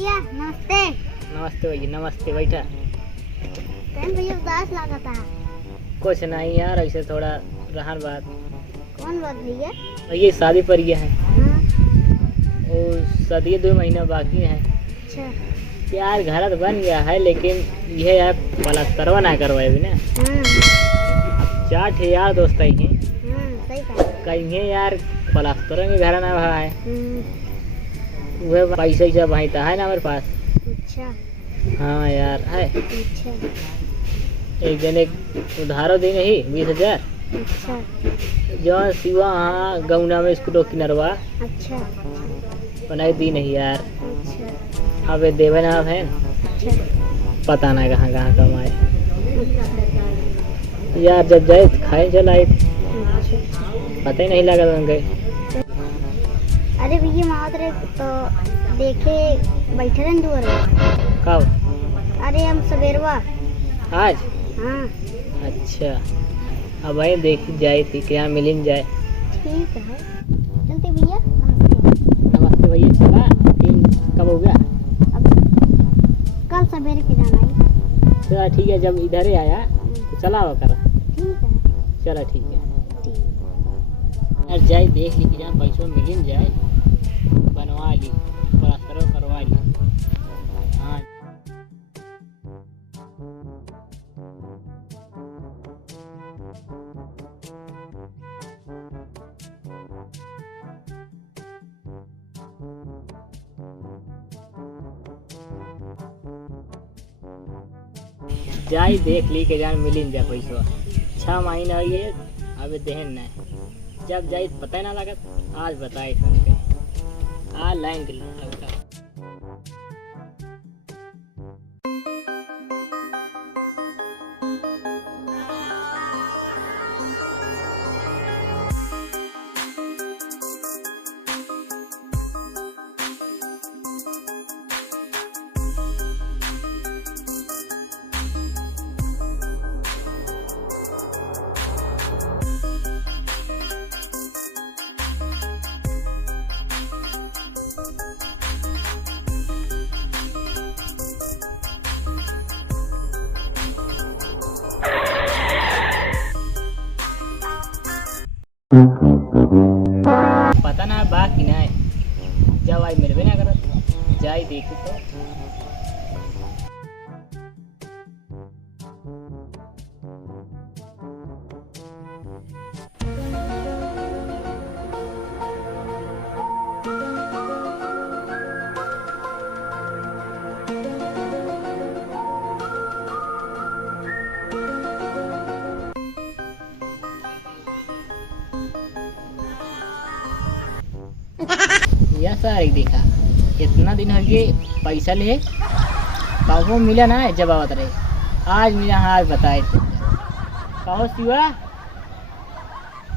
भैया नमस्ते। नमस्ते भैया, नमस्ते। बैठा। कौन भैया उदास लगा था? कुछ नहीं यार, ऐसे थोड़ा रहन बात। कौन बात भैया? ये शादी पर ये है हाँ। और शादी 2 महीना बाकी है। अच्छा। यार घर तो बन गया है, लेकिन यह यार पलस्तरवा ना करवाए भी ना। हाँ। 4 ठे यार दोस्त है सही कहा। कहीं यार पलस्तर में घर ना रहा है। वह पैसा ऐसा बहता है ना हमारे पास। अच्छा। हाँ यार है। अच्छा। एक जने उधारो दी नहीं 20,000। अच्छा। जो सिवा हाँ गौना में स्कूलों की नरवा। अच्छा। बनाई दी नहीं यार। अच्छा। अब देवे ना है। अच्छा। पता ना कहाँ कहाँ कमाए यार। जब जाए खाए चल आए, पता ही नहीं लगा गए। अरे भैया मात्र तो देखे बैठे रहे दूर। कब? अरे हम सवेरवा आज। हाँ। अच्छा, अब भाई देखी जाए थी कि यहाँ मिल जाए। ठीक है, चलते भैया। नमस्ते। नमस्ते भैया। चला फिर कब हो गया? अब कल सवेरे के जाना है। चला ठीक है, जब इधर ही आया तो चला हुआ करा। ठीक है। चला ठीक है ठीक। यार, जाए देख ली कि जहाँ पैसों मिल जाए, बनवा ली, प्लास्टर करवा ली। हाँ जाई देख ली के जान मिलिन जा पैसा। 6 महीना हो गए अबे देहन नहीं। जब जाई पता ही ना लगत। आज बताए के आज लाइन के लगता। पता ना बाकी ना जब आई मेरे भी ना करत जाई देखी तो। यह सारी देखा इतना दिन हो गए पैसा ले कहो मिला ना है। जब आवत रहे आज मिला। हाँ आज बताए थे कहो शिवा।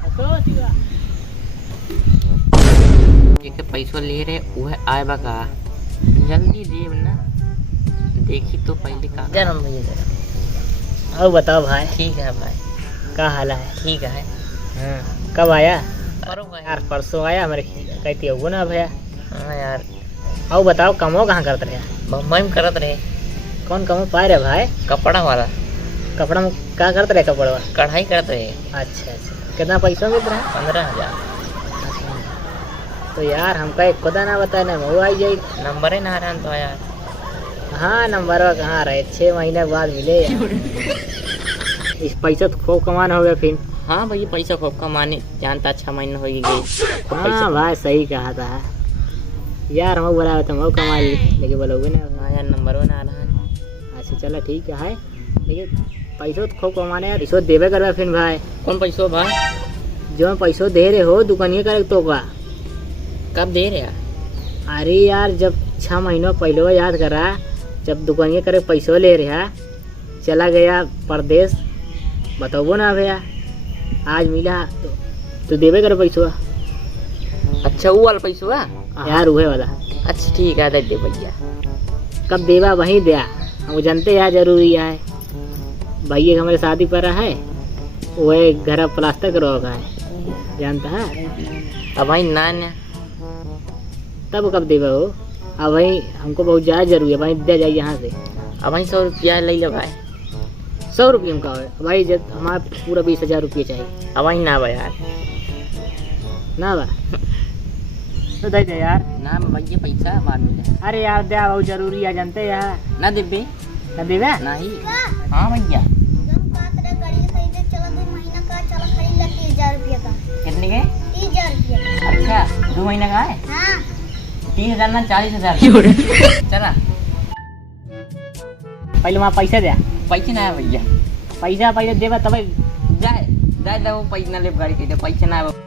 हसो शिवा एक पैसा ले रहे वह आए बका जल्दी देव ना। देखी तो पहले का जन्म भैया जन्म। और बताओ भाई। ठीक है भाई। क्या हाल है? ठीक है। हाँ कब आया? करो यार परसों आया मेरे कहती हो ना भैया। हाँ यार। और बताओ कमो कहाँ करते रहे? बम्बई में करत रहे। कौन कमो पाए रहे भाई? कपड़ा वाला। कपड़ा में क्या करते रहे? कपड़ा कढ़ाई करत रहे। अच्छा अच्छा, कितना पैसा मिल रहा है? 15,000। तो यार हमका एक खुदा ना बताया ना वो आई जाए। नंबर ही ना रहा तो यार। हाँ नंबर कहाँ रहे? 6 महीने बाद मिले इस पैसा तो खूब कमाना हो गया फिर। हाँ भैया पैसा खूब कमाने जानता। 6 महीने हो गए। हाँ भाई सही कहा था यार। हम बोला तुम वो कमा ली लेकिन बोलोगे ना। हाँ यार नंबर ना रहा है। अच्छा चलो ठीक है लेकिन पैसा तो खूब कमाने यार। इसको देवे करवा फिर भाई। कौन पैसा भाई? जो पैसों दे रहे हो दुकानिए करे तो का। कब दे रहे? अरे यार जब 6 महीनों पहले याद करा जब दुकानिए करे पैसों ले रहा चला गया परदेश। बताओ ना भैया आज मिला तो देवे कर पैसा। अच्छा वो वाला पैसा यार वही वाला। अच्छा ठीक है दे दे भैया। कब देवा वहीं दिया। हम जानते यार जरूरी है। भैया हमारे शादी पर है वह घर प्लास्टर करवागा है जानता है। अब भाई ना तब कब देवा हो? अब भाई हमको बहुत ज़्यादा जरूरी है भाई, दे जाइए यहाँ से। अब वहीं 100 रुपया ले लो भाई। 100 रुपये में का है भाई, जब हमारा पूरा 20,000 रुपये चाहिए। अब वहीं ना बा यार, ना बा तो दे दे यार। ना भैया पैसा बाद में दे। अरे यार दे, बहुत जरूरी है जानते यार। ना देबे ना देवे नहीं। हाँ भैया जब बात रे गाड़ी खरीदे चलो 2 महीना का, चलो खरीद ले 30,000 रुपये का। कितने के? 30,000 रुपये। अच्छा 2 महीने का है। हाँ 30,000 ना 40,000। चला पहले वहाँ पैसे दे। पैसे ना है भैया। पैसा पहले देवा तब जाए जाए वो पैसा ना ले गाड़ी के पैसे ना है।